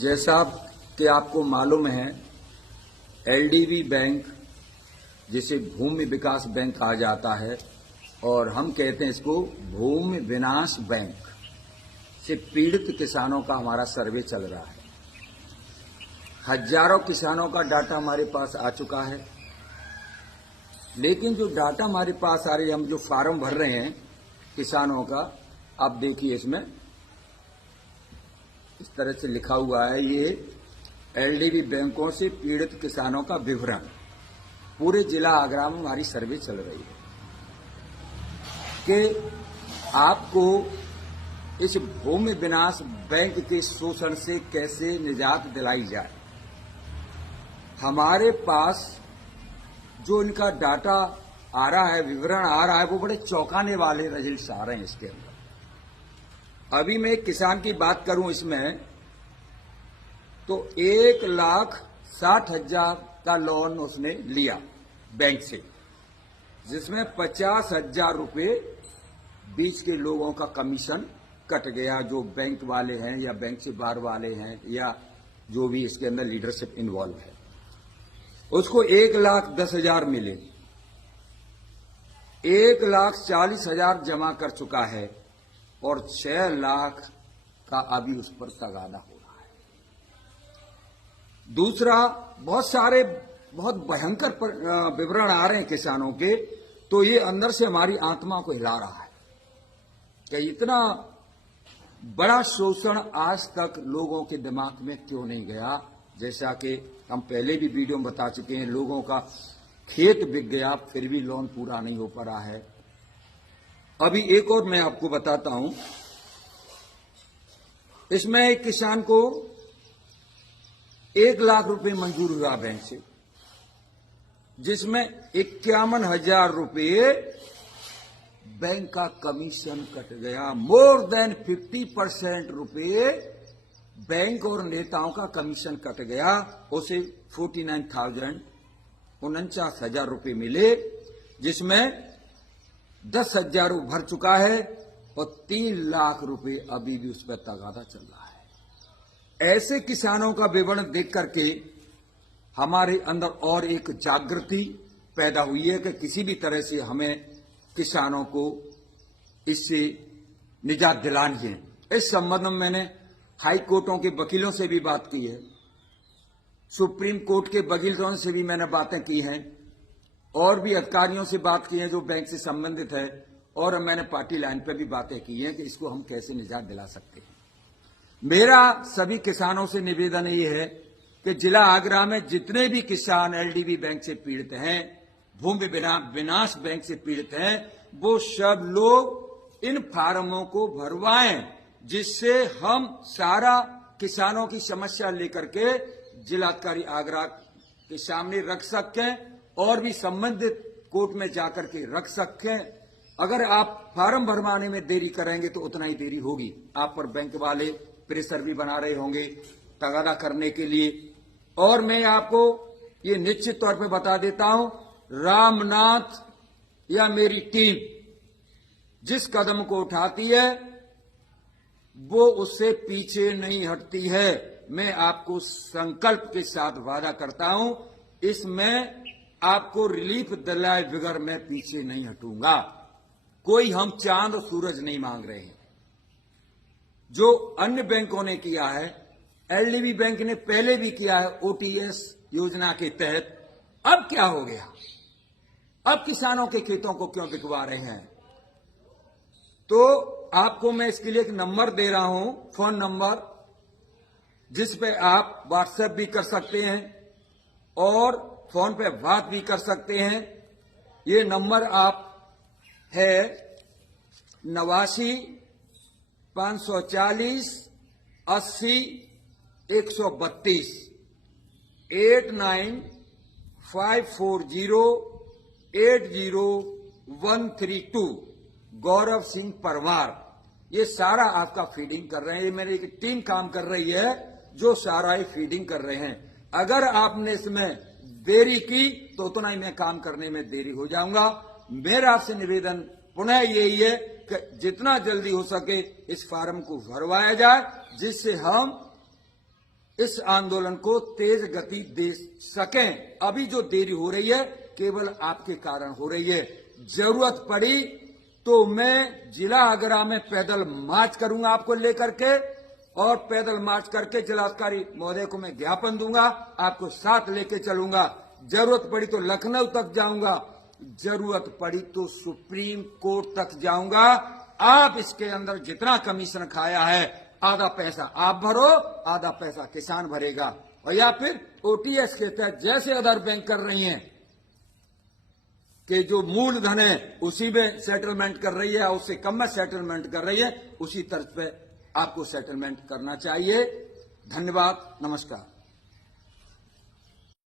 जैसा कि आपको मालूम है, एलडीबी बैंक जिसे भूमि विकास बैंक कहा जाता है और हम कहते हैं इसको भूमि विनाश बैंक, से पीड़ित किसानों का हमारा सर्वे चल रहा है। हजारों किसानों का डाटा हमारे पास आ चुका है, लेकिन जो डाटा हमारे पास आ रही है, हम जो फार्म भर रहे हैं किसानों का, आप देखिए इसमें इस तरह से लिखा हुआ है, ये एलडीबी बैंकों से पीड़ित किसानों का विवरण। पूरे जिला आगरा में हमारी सर्वे चल रही है कि आपको इस भूमि विनाश बैंक के शोषण से कैसे निजात दिलाई जाए। हमारे पास जो इनका डाटा आ रहा है, विवरण आ रहा है, वो बड़े चौंकाने वाले रिजल्ट्स आ रहे हैं इसके अंदर। अभी मैं एक किसान की बात करूं इसमें, तो 1,60,000 का लोन उसने लिया बैंक से, जिसमें 50,000 रुपये बीच के लोगों का कमीशन कट गया, जो बैंक वाले हैं या बैंक से बाहर वाले हैं या जो भी इसके अंदर लीडरशिप इन्वॉल्व है। उसको 1,10,000 मिले, 1,40,000 जमा कर चुका है और 6 लाख का अभी उस पर तगादा हो रहा है। दूसरा, बहुत सारे बहुत भयंकर विवरण आ रहे हैं किसानों के, तो ये अंदर से हमारी आत्मा को हिला रहा है कि इतना बड़ा शोषण आज तक लोगों के दिमाग में क्यों नहीं गया। जैसा कि हम पहले भी वीडियो में बता चुके हैं, लोगों का खेत बिक गया फिर भी लोन पूरा नहीं हो पा रहा है। अभी एक और मैं आपको बताता हूं, इसमें एक किसान को 1 लाख रुपए मंजूर हुआ बैंक से, जिसमें 51,000 रुपये बैंक का कमीशन कट गया। मोर देन 50% रुपये बैंक और नेताओं का कमीशन कट गया। उसे 49,000 रुपये मिले, जिसमें 10,000 भर चुका है और 3 लाख रुपए अभी भी उस पर तगादा चल रहा है। ऐसे किसानों का विवरण देख करके हमारे अंदर और एक जागृति पैदा हुई है कि किसी भी तरह से हमें किसानों को इससे निजात दिलानी है। इस संबंध में मैंने हाई कोर्टों के वकीलों से भी बात की है, सुप्रीम कोर्ट के वकीलों से भी मैंने बातें की हैं, और भी अधिकारियों से बात की है जो बैंक से संबंधित है, और मैंने पार्टी लाइन पर भी बातें की हैं कि इसको हम कैसे निजात दिला सकते हैं। मेरा सभी किसानों से निवेदन ये है कि जिला आगरा में जितने भी किसान एलडीबी बैंक से पीड़ित हैं, भूमि विनाश बैंक से पीड़ित हैं, वो सब लोग इन फार्मों को भरवाएं, जिससे हम सारा किसानों की समस्या लेकर के जिलाधिकारी आगरा के सामने रख सकें और भी संबंधित कोर्ट में जाकर के रख सकें। अगर आप फार्म भरवाने में देरी करेंगे तो उतना ही देरी होगी, आप पर बैंक वाले प्रेशर भी बना रहे होंगे तगादा करने के लिए। और मैं आपको ये निश्चित तौर पे बता देता हूं, रामनाथ या मेरी टीम जिस कदम को उठाती है वो उससे पीछे नहीं हटती है। मैं आपको संकल्प के साथ वादा करता हूं, इसमें आपको रिलीफ दिलाए बगैर मैं पीछे नहीं हटूंगा। कोई हम चांद और सूरज नहीं मांग रहे हैं। जो अन्य बैंकों ने किया है, एलडीबी बैंक ने पहले भी किया है ओटीएस योजना के तहत, अब क्या हो गया? अब किसानों के खेतों को क्यों बिकवा रहे हैं? तो आपको मैं इसके लिए एक नंबर दे रहा हूं, फोन नंबर, जिस पे आप व्हाट्सएप भी कर सकते हैं और फोन पे बात भी कर सकते हैं। ये नंबर आप है 89 540 80 132 89 540 80132। गौरव सिंह परमार, ये सारा आपका फीडिंग कर रहे हैं। ये मेरी एक टीम काम कर रही है जो सारा ये फीडिंग कर रहे हैं। अगर आपने इसमें देरी की तो उतना ही मैं काम करने में देरी हो जाऊंगा। मेरा आपसे निवेदन पुनः यही है कि जितना जल्दी हो सके इस फार्म को भरवाया जाए, जिससे हम इस आंदोलन को तेज गति दे सकें। अभी जो देरी हो रही है केवल आपके कारण हो रही है। जरूरत पड़ी तो मैं जिला आगरा में पैदल मार्च करूंगा आपको लेकर के, और पैदल मार्च करके जिलाधिकारी महोदय को मैं ज्ञापन दूंगा, आपको साथ लेके चलूंगा। जरूरत पड़ी तो लखनऊ तक जाऊंगा, जरूरत पड़ी तो सुप्रीम कोर्ट तक जाऊंगा। आप इसके अंदर जितना कमीशन खाया है आधा पैसा आप भरो, आधा पैसा किसान भरेगा, और या फिर ओटीएस के तहत जैसे अदर बैंक कर रही हैं कि जो मूलधन है उसी में सेटलमेंट कर रही है, उससे कम में सेटलमेंट कर रही है, उसी तर्ज पे आपको सेटलमेंट करना चाहिए। धन्यवाद, नमस्कार।